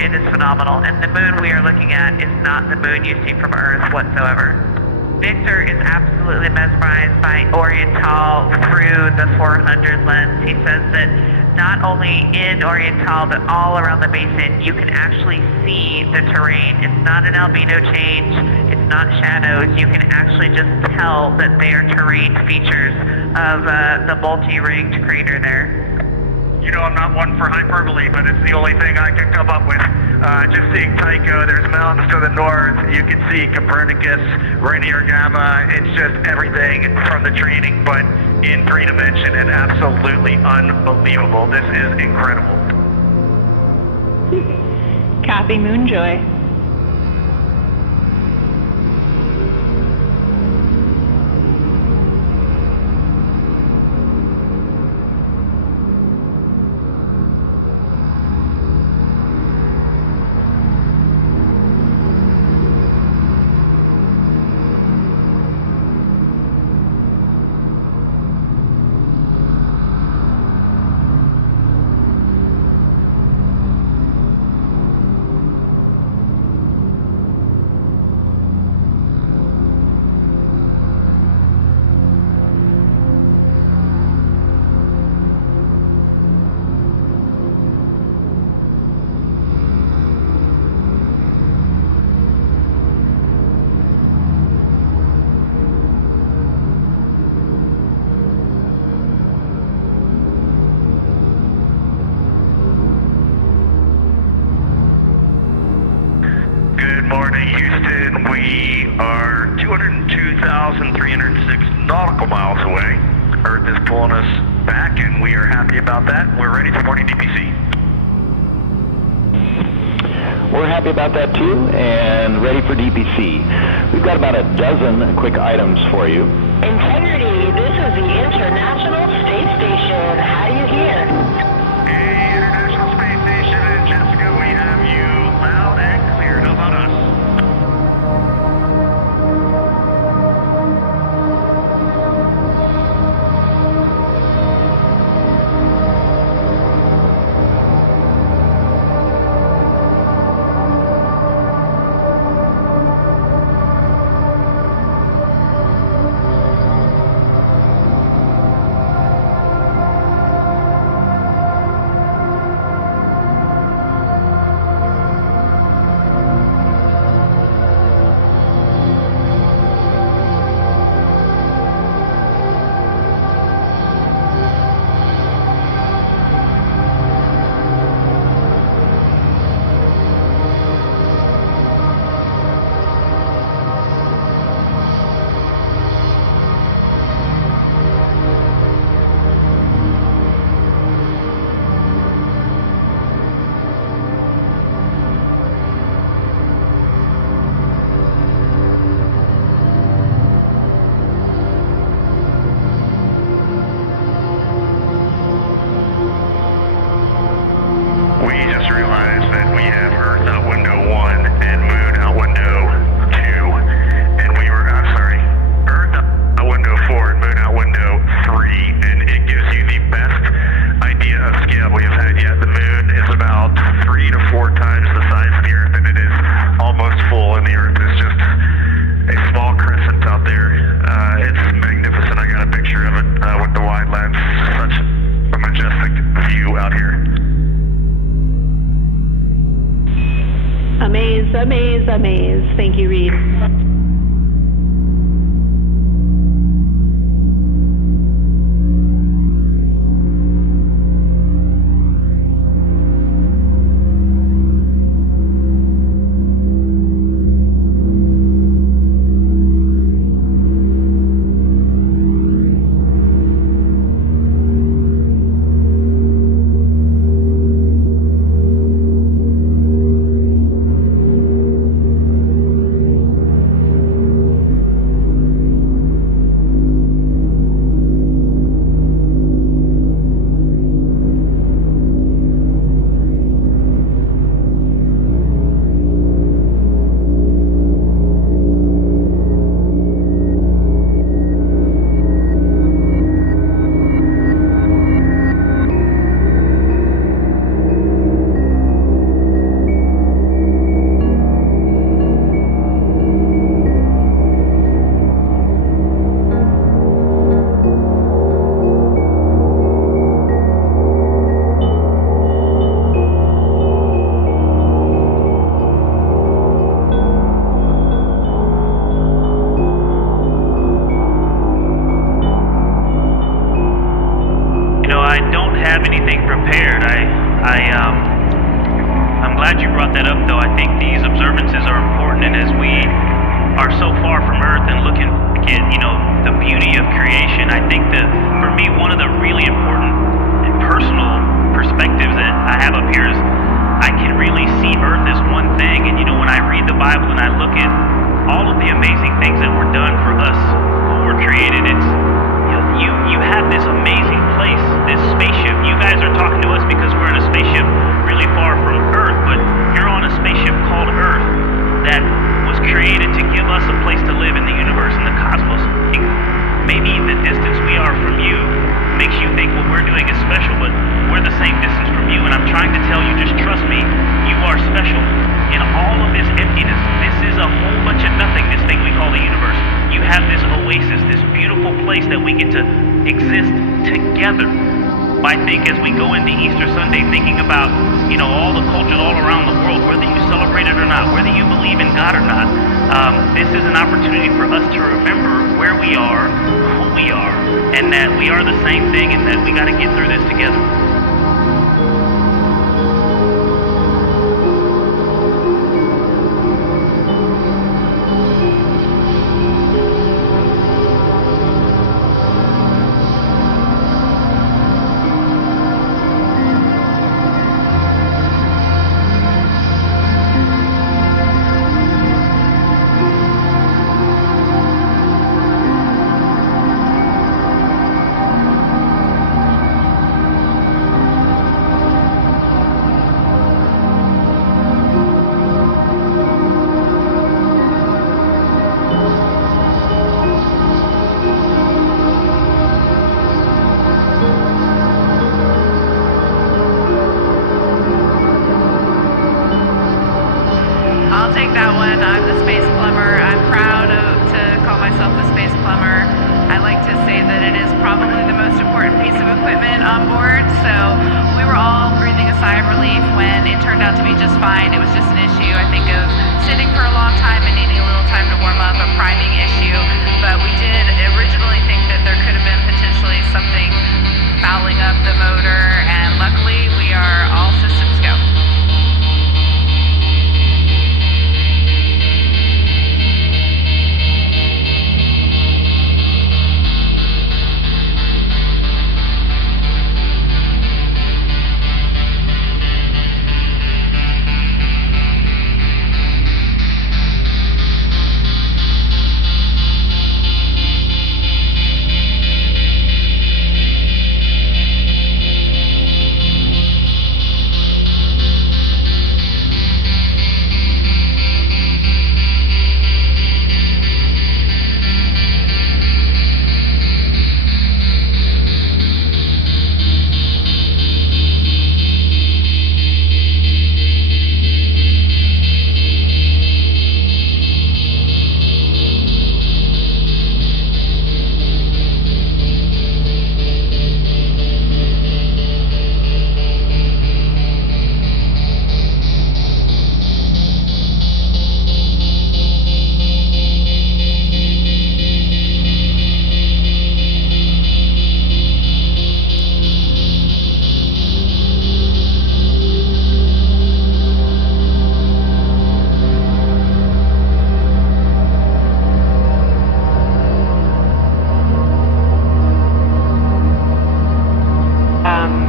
it is phenomenal. And the moon we are looking at is not the moon you see from Earth whatsoever. Victor is absolutely mesmerized by Oriental through the 400 lens. He says that not only in Oriental, but all around the basin, you can actually see the terrain. It's not an albedo change, it's not shadows. You can actually just tell that they are terrain features of the multi-rigged crater there. You know, I'm not one for hyperbole, but it's the only thing I can come up with. Just seeing Tycho, there's mountains to the north, you can see Copernicus, Rainier Gamma, it's just everything from the training, but in 3 dimension and absolutely unbelievable. This is incredible. Copy, Moonjoy. Houston, we are 202,306 nautical miles away. Earth is pulling us back, and we are happy about that. We're ready for morning DPC. We're happy about that too, and ready for DPC. We've got about a dozen quick items for you. Integrity, this is the International Space Station. How do you hear? Hey, International Space Station, and Jessica, we have you loud and clear. How about us? Amaze. Thank you, Reed. I think these observances are important, and as we are so far from Earth and looking at, the beauty of creation, I think that for me, one of the really important and personal perspectives that I have up here is I can really see Earth as one thing, and when I read the Bible and I look at all of the amazing things that were done for us who were created, it's you have this amazing place, this spaceship. You guys are talking to us because we're in a spaceship really far from Earth, but you're on a spaceship called Earth that was created to give us a place to live in the universe, in the cosmos. Maybe the distance we are from you makes you think what we're doing is special, but we're the same distance from you, and I'm trying to tell you, just trust me, you are special. In all of this emptiness, this is a whole bunch of nothing, this thing we call the universe. You have this oasis, this beautiful place that we get to exist together. I think as we go into Easter Sunday, thinking about, all the cultures all around the world, whether you celebrate it or not, whether you believe in God or not, this is an opportunity for us to remember where we are, who we are, and that we are the same thing, and that we got to get through this together.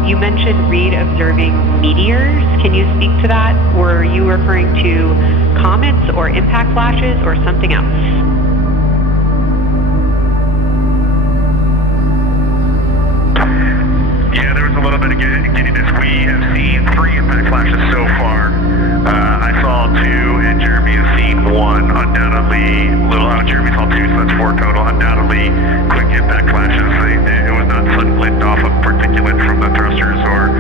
You mentioned Reed observing meteors. Can you speak to that? Were you referring to comets or impact flashes or something else? Yeah, there was a little bit of giddiness. We have seen 3 impact flashes so far. I saw 2, and Jeremy has seen 1. Undoubtedly, Jeremy saw 2, so that's 4 total. Undoubtedly, quick impact flashes. It was not sudden lit off of particulate from the thrusters or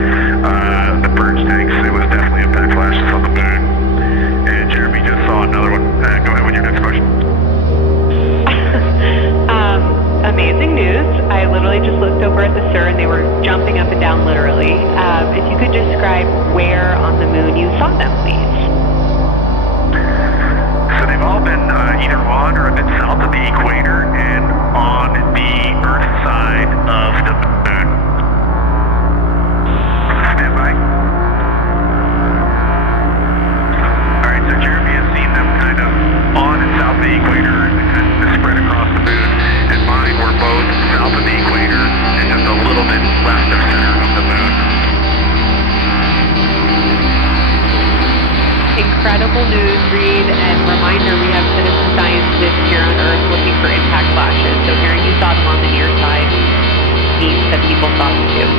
the purge tanks. It was definitely impact flashes on the moon. And Jeremy just saw another one. Go ahead with your next question. Amazing news. I literally just looked over at the SIR and they were jumping up and down literally. If you could describe where on the moon you saw them, please. So they've all been either on or a bit south of the equator and on the Earth side of the moon. Stand by. All right. local news read, and reminder, we have citizen scientists here on Earth looking for impact flashes. So hearing you saw them on the near side means that people saw them too.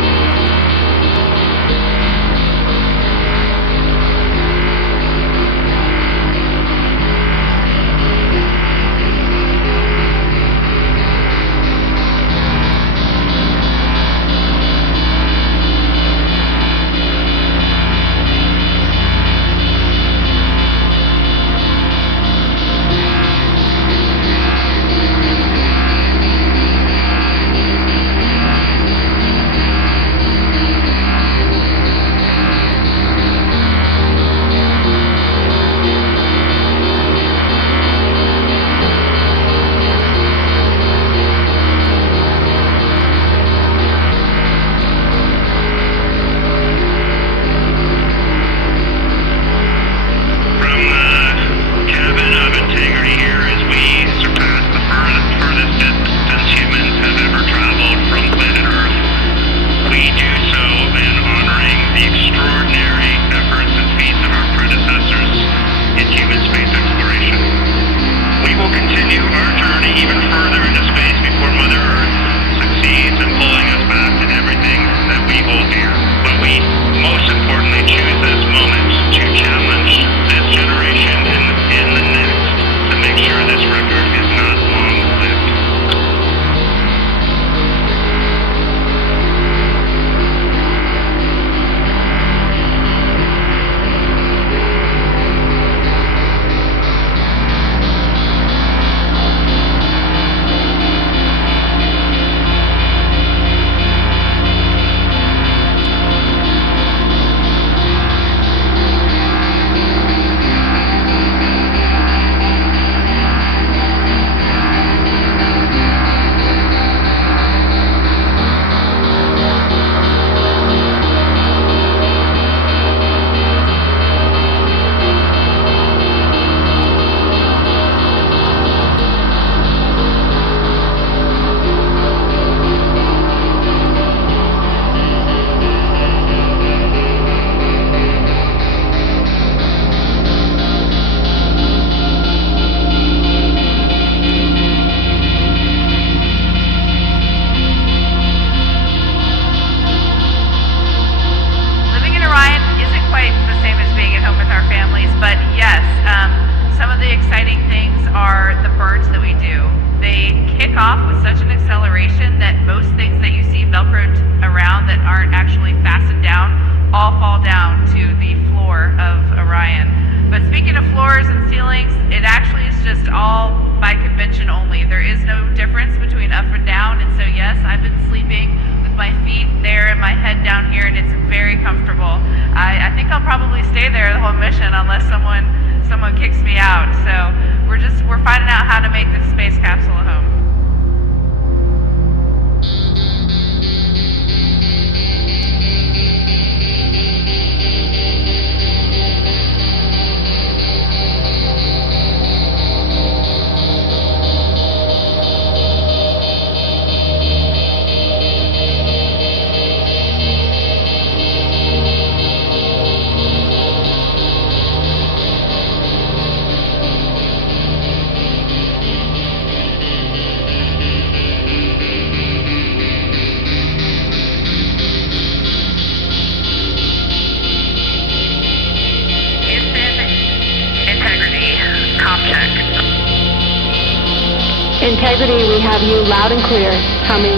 Integrity, we have you loud and clear. Coming.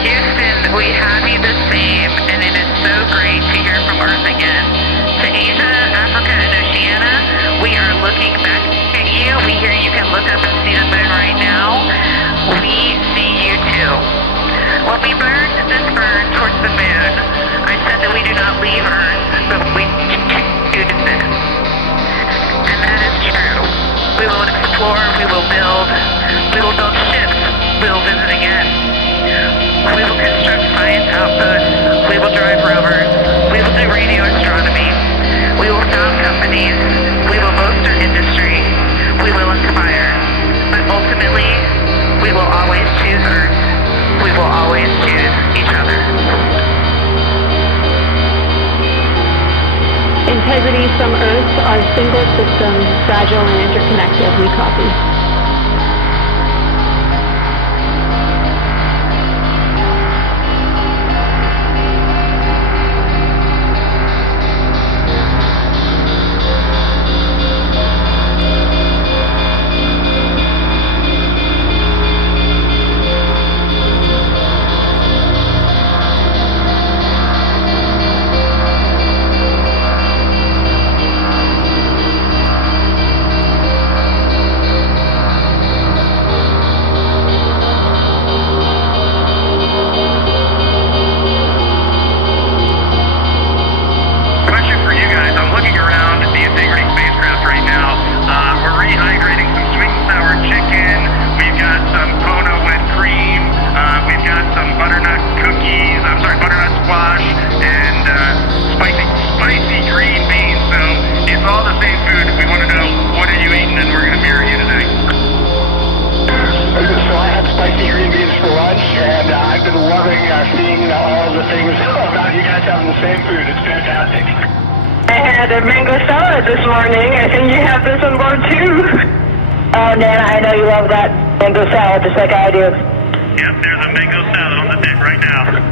Houston, we have you the same, and it is so great to hear from Earth again. To Asia, Africa, and Oceania, we are looking back at you. We hear you can look up and see the moon right now. We see you too. When we burned this burn towards the moon, I said that we do not leave Earth, but we choose it. And that is true. We will explore, we will build ships, we will visit again. We will construct science outposts, we will drive rovers, we will do radio astronomy, we will found companies, we will bolster industry, we will inspire, but ultimately, we will always choose Earth. We will always choose each other. integrity from Earth are single systems, fragile and interconnected. We copy. Question for you guys. I'm looking around the Integrity spacecraft right now. We're rehydrating some sweet and sour chicken. We've got some Kona with cream. We've got some butternut squash, and spicy green beans. So it's all the same food. We want to know, what are you eating, and we're going to mirror you today. So I had spicy green beans for lunch, and I've been loving seeing all the things about you guys having the same food. It's fantastic. I had a mango salad this morning. I think you have this on board too. Oh, Nana, I know you love that mango salad just like I do. Yep, there's a mango salad on the deck right now.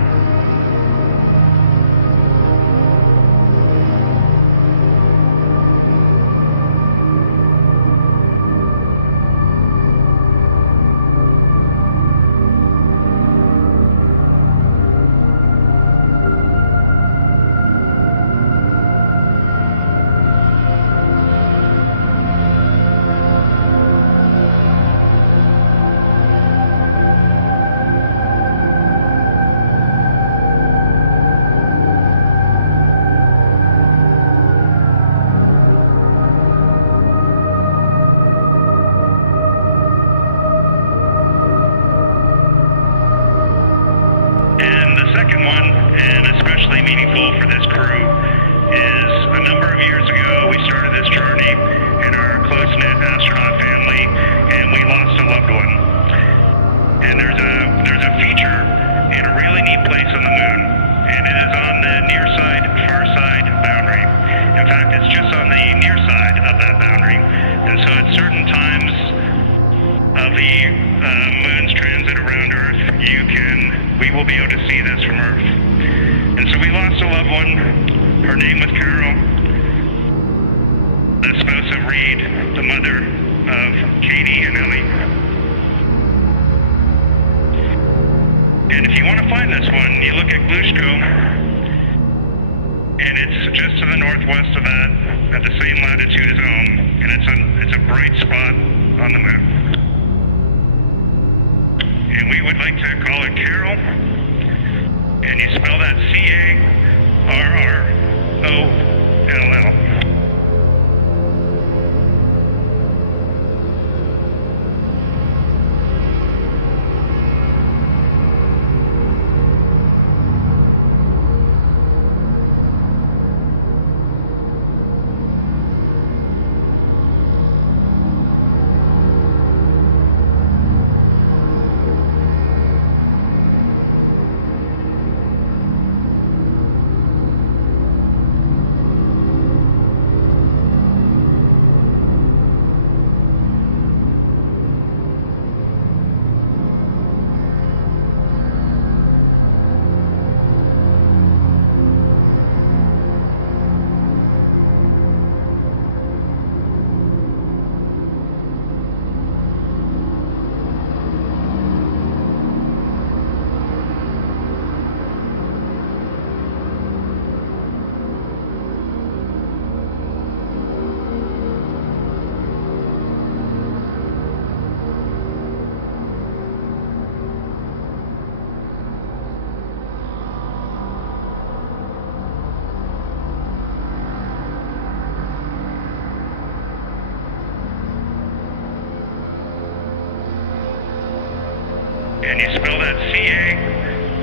And the second one, and especially meaningful for this crew, is a number of years ago we started this journey in our close-knit astronaut family, and we lost a loved one. And there's a feature in a really neat place on the moon, and it is on the near side, far side boundary. In fact, it's just on the near side of that boundary. And so at certain times of the moon's transit around Earth, we will be able to see this from Earth. And so we lost a loved one. Her name was Carol, the spouse of Reed, the mother of Katie and Ellie. And if you want to find this one, you look at Glushko, and it's just to the northwest of that, at the same latitude as Ohm, and it's a bright spot on the moon. And we would like to call it Carol, and you spell that C-A-R-R-O-L-L. And you spell that C-A-R-R-O-L-L.